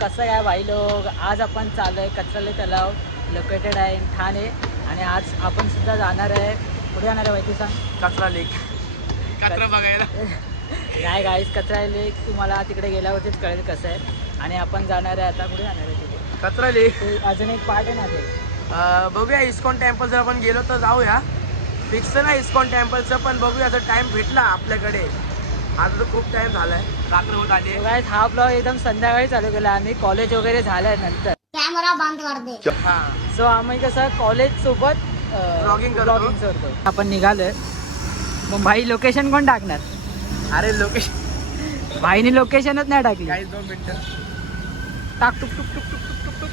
कसं काय भाई लोक, आज आपण चालू आहे कचराले तलाव, लोकेटेड आहे इन ठाणे. आणि आज आपण सुद्धा जाणार आहे, कुठे जाणार आहे माहिती सांग? कचरा लेक, कचरा बघायला. नाही गाईस, कचरा लेक तुम्हाला तिकडे गेल्यावरतीच कळेल कसं आहे. आणि आपण जाणार आहे आता, कुठे जाणार आहे तिथे कचरा लेक. अजून एक पार्ट आहे ना ते. बघूया इस्कॉन टेम्पल जर आपण गेलो तर जाऊया. फिक्स नाही इस्कॉन टेम्पलचं, पण बघूया जर टाइम भेटला आपल्याकडे. आता तर खूप टाइम झालाय, रात्र होत आली. गाईस हा ब्लॉग एकदम संध्याकाळी चालू केला आम्ही, कॉलेज वगैरे झालंय नंतर. कॅमेरा बंद कर दे. सो आम्ही कसं कॉलेज सोबत Vlogging करतो. आपण निघालोय. मग भाई लोकेशन कोण टाकणार? अरे लोकेशन भाईने लोकेशनच नाही टाकली. काही 2 मिनिटं टाक टुक टुक टुक टुक टुक टुक टुक.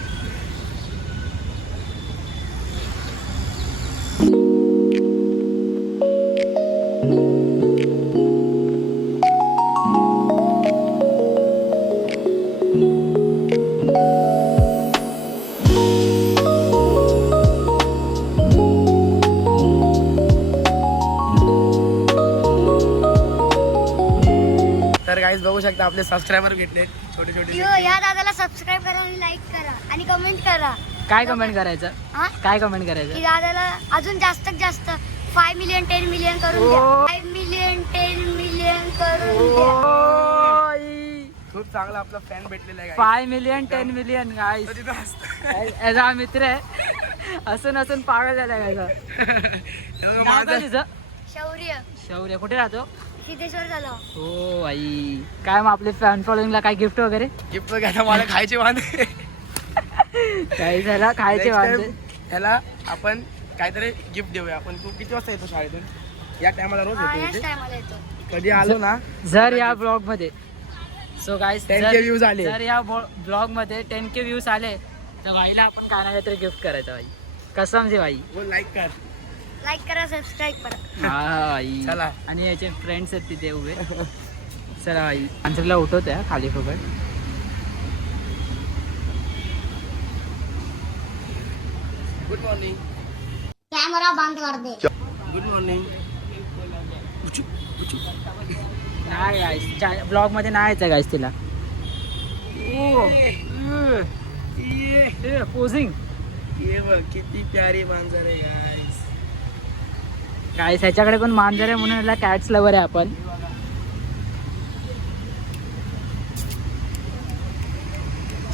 तर गाईज बघू शकता आपले सबस्क्रायबर भेटले छोटे छोटे. या दादाला सबस्क्राईब करा आणि लाईक करा आणि कमेंट करा. काय कमेंट करायचं? हा? काय कमेंट करायचं? की दादाला अजून जास्तीत जास्त 5 मिलियन 10 मिलियन करून द्या. ओ. 5 मिलियन 10 मिलियन करून द्या. खूप चांगला आपला फॅन भेटलेला आहे 5 मिलियन 10 मिलियन गाईस. तो तिथं हसतोय. याचा हा मित्र आहे, असून असून पागल झाला याचा. हे बघा नाव माझं काय तुझं? शौर्य शौर्य. कुठे राहतो? सिद्धेश्वर झालं. हो आई. काय मग आपले फॅन फॉलोइंगला काय गिफ्ट वगैरे? गिफ्ट घ्यायला मला खायचे वांदे. काही झाला खायचे Next time वांदे. ह्याला आपण काहीतरी गिफ्ट देऊया. आपण तू किती वाजता येतो शाळेतून? या टायमाला रोज हा, येतो याच इथे? टायमाला येतो. कधी आलो ना जर या ब्लॉग मध्ये सो गाईस 10K views आले. जर या ब्लॉग मध्ये 10K व्ह्यूज आले तर भाईला आपण काय ना काहीतरी गिफ्ट करायचं भाई. कसम से भाई. बोल लाईक कर. लाईक करा सबस्क्राईब करा. हा भाई. चला. आणि याचे फ्रेंड्स आहेत तिथे उभे. चला भाई, आंसरला उठवतोय हा खाली फुकट. Good morning. कॅमेरा बंद कर दे. Good morning. नाही गाईस, ब्लॉग मध्ये नाही यायचं गाईस तिला. पोझिंग ये बघ किती प्यारी मांजर आहे गाईस. गाईस ह्याच्याकडे पण मांजर आहे म्हणून याला कॅट्स लवर आहे आपण.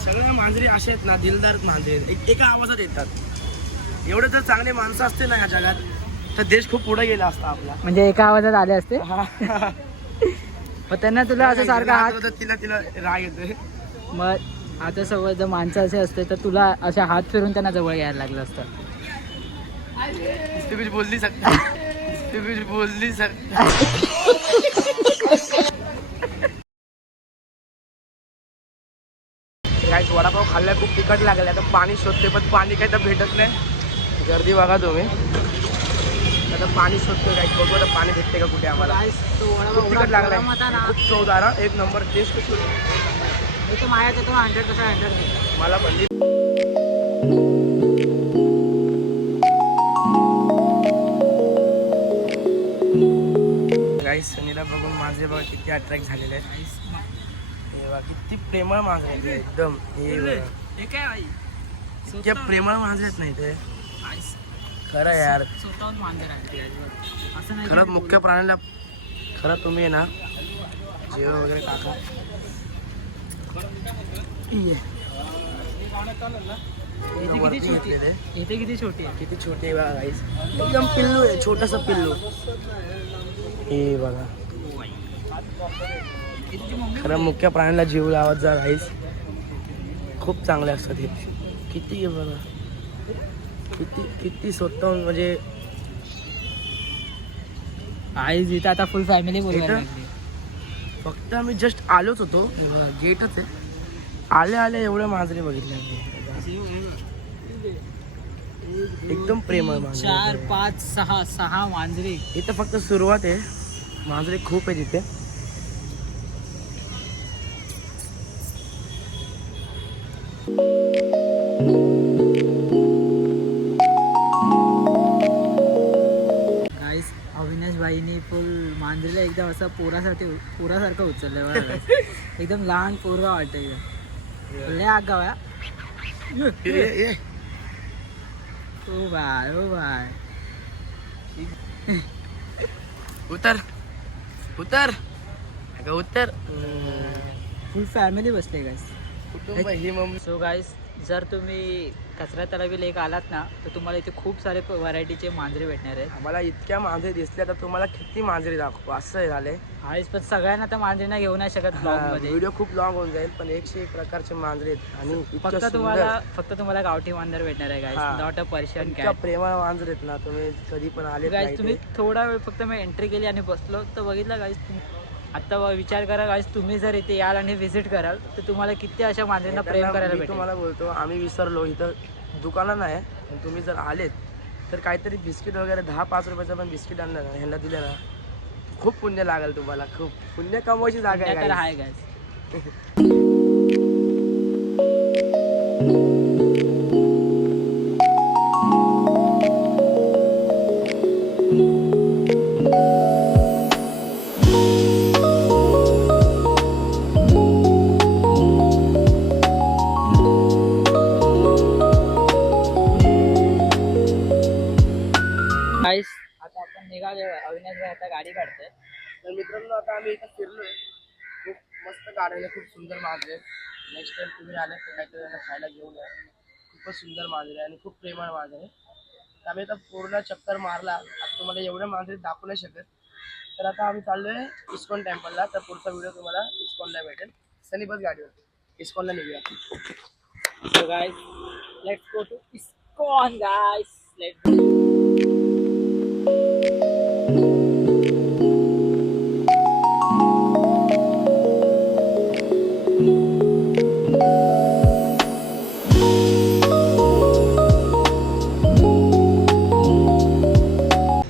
सगळ्या मांजरी अशा आहेत ना, दिलदार मांजरी आहेत. एका आवाजात येतात. एवढे जर चांगले माणसं असते ना या जगात तर देश खूप पुढे गेला असता आपला. म्हणजे एका आवाजात आले असते. पण त्यांना तुला असं सारखं हात, तिला तिला राग येतोय. मग आता सवय जर माणसं असे असते तर तुला अशा हात फिरून त्यांना जवळ घ्यायला लागलं असतं. तू कुछ बोल नहीं सकता. तू कुछ बोल नहीं सकता. काय वडापाव खाल्लाय, खूप तिखट लागले. आता पाणी शोधते पण पाणी काही तर भेटत नाही. गर्दी बघा तुम्ही. आता पाणी शोधतोय काय, बघू आता पाणी भेटते का कुठे आम्हाला. खूप तिखट लागलाय, खूप चवदार, एक नंबर टेस्ट. माझ्या तो 100% मला पण गाईस सनीला बघून माझे बघा किती अट्रॅक्ट झालेले आहे. हे बघा किती प्रेमळ मांजर आहेत एकदम. हे बघा इतके प्रेमळ मांजर आहेत नाही ते. खरं यार, स्वतःहून मांजर आहे असं नाही. खरंच मुख्य प्राण्याला खरं तुम्ही ना जीव वगैरे टाका. किती छोटी आहे. इथे किती छोटी आहे. किती छोटे आहे बघा गाईस. एकदम पिल्लू आहे, छोटस पिल्लू. हे बघा, खरं मुख्य प्राण्याला जीव लावत जा गाईस. खूप चांगले असतात हे. किती आहे बघा, किती किती स्वतः म्हणजे. आईज इथं आता फुल फॅमिली बोलवायला इथं? लागली. फक्त आम्ही जस्ट आलोच होतो, गेटच आहे. आले आले एवढ्या मांजरी बघितल्या एकदम प्रेमळ मांजरी. 4 5 6 मांजरी. इथं फक्त सुरुवात आहे, मांजरी खूप आहे तिथे. गाईस अविनाश भाईने फुल मांजरीला एकदम असं पोरासारखं उचललंय बघा. एकदम लहान पोरगा वाटतं. लय आगाव आहे. ये ओ बाय ओ बाय. उतर उतर अगं उतर. फुल फॅमिली बसले गाईस. कुटुंब ही मम्मी. सो गाईस, जर तुम्ही कचरा तलावी लेक आलात ना तर तुम्हाला इथे खूप सारे व्हरायटीचे मांजरे भेटणार आहेत. आम्हाला इतक्या मांजरी दिसल्या तर तुम्हाला किती मांजरी दाखवू असं झालंय. आहेच, पण सगळ्यांना तर मांजरीना घेऊ नाही शकत ब्लॉग मध्ये. व्हिडिओ खूप लॉंग होऊन जाईल पण 101 प्रकारचे मांजरे आहेत आणि इतकं फक्त तुम्हाला गावठी मांजर भेटणार आहे गाईस. हा. नॉट अ पर्शियन इतक्या कॅट. प्रेमळ मांजर आहेत ना, तुम्ही कधी पण आले गाईस तुम्ही थोडा वेळ फक्त मी एंट्री केली आणि बसलो तर बघितलं गाईस. आता विचार करा गाईस, तुम्ही जर इथे याल आणि व्हिजिट कराल तर तुम्हाला किती अशा मांजरींना प्रेम करायला मी भेटेल. तुम्हाला बोलतो, आम्ही विसरलो इथं दुकानं नाही पण तुम्ही जर आलेत तर काहीतरी बिस्किट वगैरे 10-5 रुपयाचं पण बिस्किट आणलं ना, ह्यांना दिलं ना, खूप पुण्य लागेल तुम्हाला. खूप पुण्य कमवायची जागा आहे तर guys. आहे गाईस. गाईस आता आपण निघालो. अविनाश भाई आता गाडी काढतोय. तर मित्रांनो, आता आम्ही इथं फिरलोय. खूप मस्त गाड्या, खूप सुंदर मांजरे. नेक्स्ट टाइम तुम्ही आले तर काहीतरी त्यांना खायला घेऊन या. खूपच सुंदर मांजरे आणि खूप प्रेमळ मांजरे. तर आम्ही आता पूर्ण चक्कर मारला. आता तुम्हाला एवढ्या मांजरे दाखवू नाही शकत. तर आता आम्ही चाललोय इस्कॉन टेम्पलला. तर पुढचा व्हिडिओ तुम्हाला इस्कॉनला भेटेल. सनी बस गाडीवर इस्कॉनला निघूया. So guys, let's go to ISKCON guys. Let's go.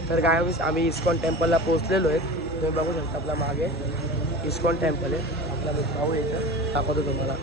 तर काय आम्ही इस्कॉन टेम्पलला पोहोचलेलो आहे. तुम्ही बघू शकता आपल्या मागे इस्कॉन टेम्पल आहे. आपला भाऊ इथं दाखवतो तुम्हाला.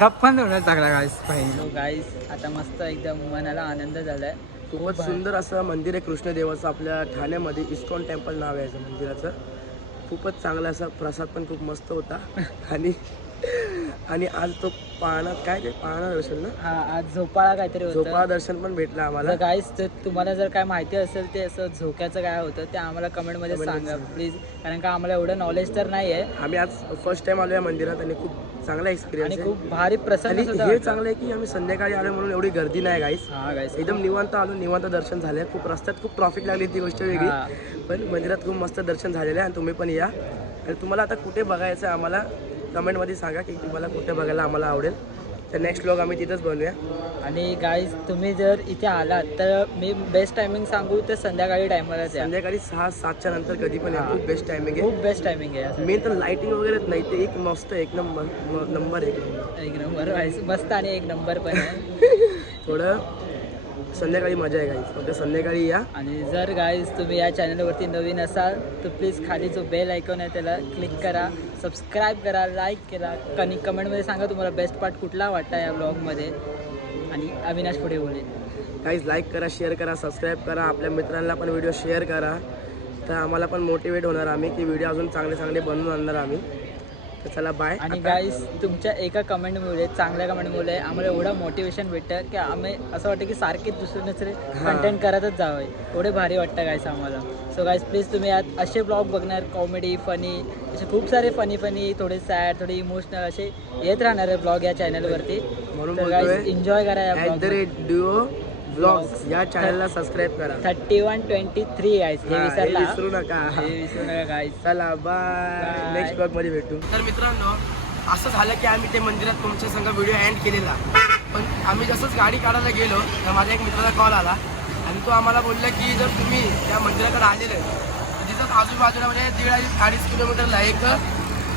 गप्पा धोंडात टाकला गाईस पाहिजे. गाईस आता मस्त एकदम मनाला आनंद झालाय. खूपच सुंदर असं मंदिर आहे कृष्णदेवाचं आपल्या ठाण्यामध्ये. इस्कॉन टेम्पल नाव आहे याचं मंदिराचं. खूपच चांगला असा प्रसाद पण खूप मस्त होता. आणि आज तो पाळणा काय ते पाळणा दर्शन ना, हा आज झोपाळा काहीतरी झोपाळा होतं. दर्शन पण भेटलं आम्हाला. गाईस तुम्हाला जर काय माहिती असेल ते असं झोक्याचं काय होतं ते आम्हाला कमेंटमध्ये सांगा प्लीज. कारण का आम्हाला एवढं नॉलेज तर नाही आहे. आम्ही आज फर्स्ट टाइम आलो या मंदिरात आणि खूप चांगला आणि एक्सपिरियन्स आहे. खूप भारी प्रसन्न आणि सुद्धा हे वाटलं. चांगलं आहे की आम्ही संध्याकाळी आलो म्हणून एवढी गर्दी नाही गाईस. हा गाईस एकदम निवांत आलो, निवांत दर्शन झालंय. खूप रस्त्यात खूप ट्रॉफिक लागली ती गोष्ट वेगळी, हा. पण मंदिरात खूप मस्त दर्शन झालेलं आहे. आणि तुम्ही पण या. आणि तुम्हाला आता कुठे बघायचं आहे आम्हाला कमेंटमध्ये सांगा की तुम्हाला कुठे बघायला आम्हाला आवडेल. तर नेक्स्ट व्लॉग आम्ही तिथंच बनवूया. आणि गाईज तुम्ही जर इथे आलात तर मी बेस्ट टायमिंग सांगू तर संध्याकाळी टायमालाच या. संध्याकाळी 6-7च्या नंतर कधी पण या. खूप बेस्ट टायमिंग खूप बेस्ट टायमिंग आहे आहे. मेन तर लाईटिंग वगैरेच नाही, ते एक मस्त एक नंबर एक नंबर आहे. मस्त आणि एक नंबर पण आहे. थोडं संध्याकाळी मजा आहे गाईज. फक्त संध्याकाळी या. आणि जर गाईज तुम्ही या चॅनलवरती नवीन असाल तर प्लीज खाली जो बेल आयकॉन आहे त्याला क्लिक करा, सबस्क्राईब करा, लाईक करा. कमेंटमध्ये सांगा तुम्हाला बेस्ट पार्ट कुठला वाटता या ब्लॉगमध्ये. आणि अविनाश पुढे बोलेल. गाईज लाईक करा, शेअर करा, सबस्क्राईब करा. आपल्या मित्रांना पण व्हिडिओ शेअर करा. तर आम्हाला पण मोटिवेट होणार आम्ही की व्हिडिओ अजून चांगले चांगले बनवून आणणार आम्ही. तर चला बाय. आणि गाईज तुमच्या एका कमेंटमुळे, चांगल्या कमेंटमुळे आम्हाला एवढं मोटिवेशन भेटतं की आम्ही असं वाटतं की सारखे दुसरे कंटेंट करतच जावं. एवढे भारी वाटतं गाईज आम्हाला. सो गाईज प्लीज तुम्ही यात असे ब्लॉग बघणार, कॉमेडी, फनी, असे खूप सारे फनी थोडे सॅड, थोडे इमोशनल असे येत राहणार आहे ब्लॉग या चॅनलवरती. म्हणून गाईज एन्जॉय करा या @duo vlogs या चॅनलला सबस्क्राईब करा. 3123 गाईज हे विसरला. विसरू नका. हे विसरू नका गाईज. चला बाय. नेक्स्ट ब्लॉग मध्ये भेटू. तर मित्रांनो, असं झालं की आम्ही ते मंदिरात तुमच्या संग व्हिडिओ एंड केलेला. पण आम्ही जसंच गाडी काढायला गेलो तर माझ्या एक मित्राचा कॉल आला आणि तो आम्हाला बोलला की जर तुम्ही त्या मंदिराकडे आलेले तर तिथं आजूबाजूला म्हणजे 1.5-2.5 किलोमीटरला एक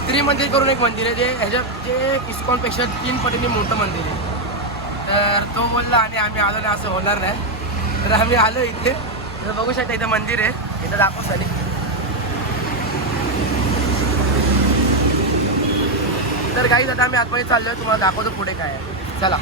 त्रिमंदिर करून एक मंदिर आहे, जे ह्याच्यात जे इस्कॉनपेक्षा 3 पटीने मोठं मंदिर आहे. तर तो बोलला आणि आम्ही आलो नाही, असं होणार नाही. तर आम्ही आलो इथे. तर बघू शकता इथं मंदिर आहे, इथं दाखवसाठी. तर काही आता आम्ही आतमध्ये चाललोय, तुम्हाला दाखवतो पुढे काय आहे. चला.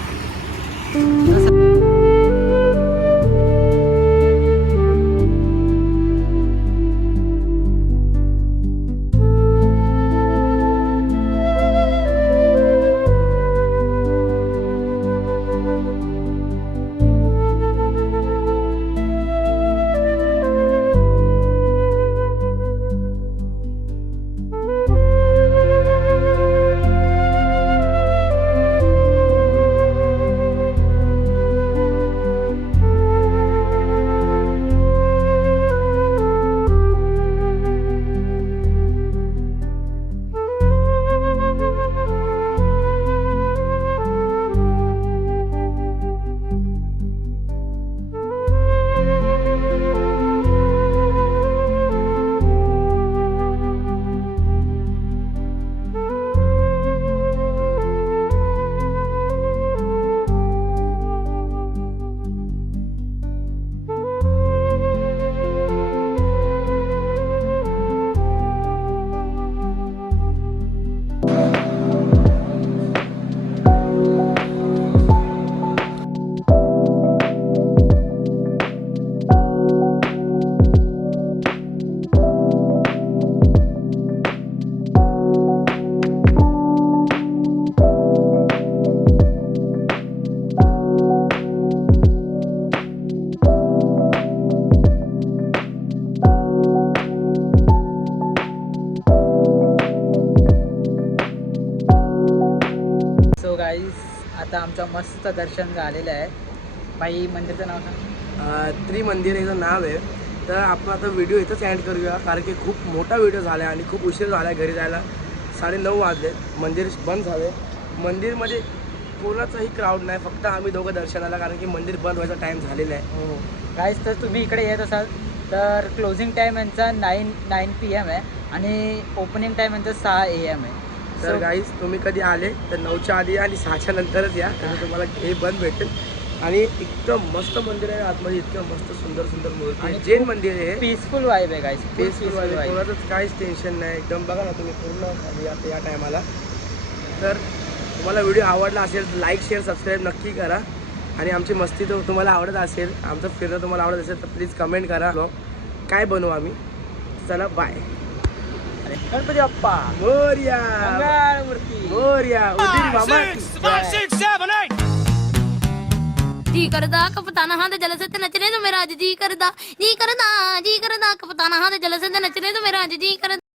सो गाईज आता आमचं मस्त दर्शन झालेलं आहे. बाई मंदिरचं नाव सांग. त्रिमंदिरेचं नाव आहे. तर आपण आता व्हिडिओ इथंच एंड करूया, कारण की खूप मोठा व्हिडिओ झाला आहे आणि खूप उशीर झाला आहे घरी जायला. 9:30 वाजले. मंदिर बंद झाले. मंदिरमध्ये कोणाचाही क्राऊड नाही, फक्त आम्ही दोघं दर्शनाला, कारण की मंदिर बंद व्हायचा टाईम झालेला आहे. हो गाईज, तर तुम्ही इकडे येत असाल तर क्लोजिंग टाईम यांचा 9 PM आहे आणि ओपनिंग टाईम यांचा 6 AM आहे. तर गाईज तुम्ही कधी आले तर 9च्या आधी आणि 6च्या नंतरच या, तर तुम्हाला हे बंद भेटेल. आणि इतकं मस्त मंदिर आहे आतमध्ये, इतकं मस्त सुंदर सुंदर मूर्ती आहे. आणि जैन मंदिर आहे, पीसफुल वाईब आहे गाईज, पीसफुल कोणाचंच काहीच टेन्शन नाही. एकदम बघा ना तुम्ही पूर्ण या टायमाला. तर तुम्हाला व्हिडिओ आवडला असेल तर लाईक शेअर सबस्क्राईब नक्की करा. आणि आमची मस्ती तर तुम्हाला आवडत असेल, आमचं फिरणं तुम्हाला आवडत असेल तर प्लीज कमेंट करा काय बनवू आम्ही. चला बाय. गणपती बाप्पा मोरया मंगळमूर्ती. मोरया. उदीर मामा की जय. जी करदा कपताना हाथ जल से नचने तो मेरा जी करदा कपताना हाथ जल से नचने तो मेरा जी करदा.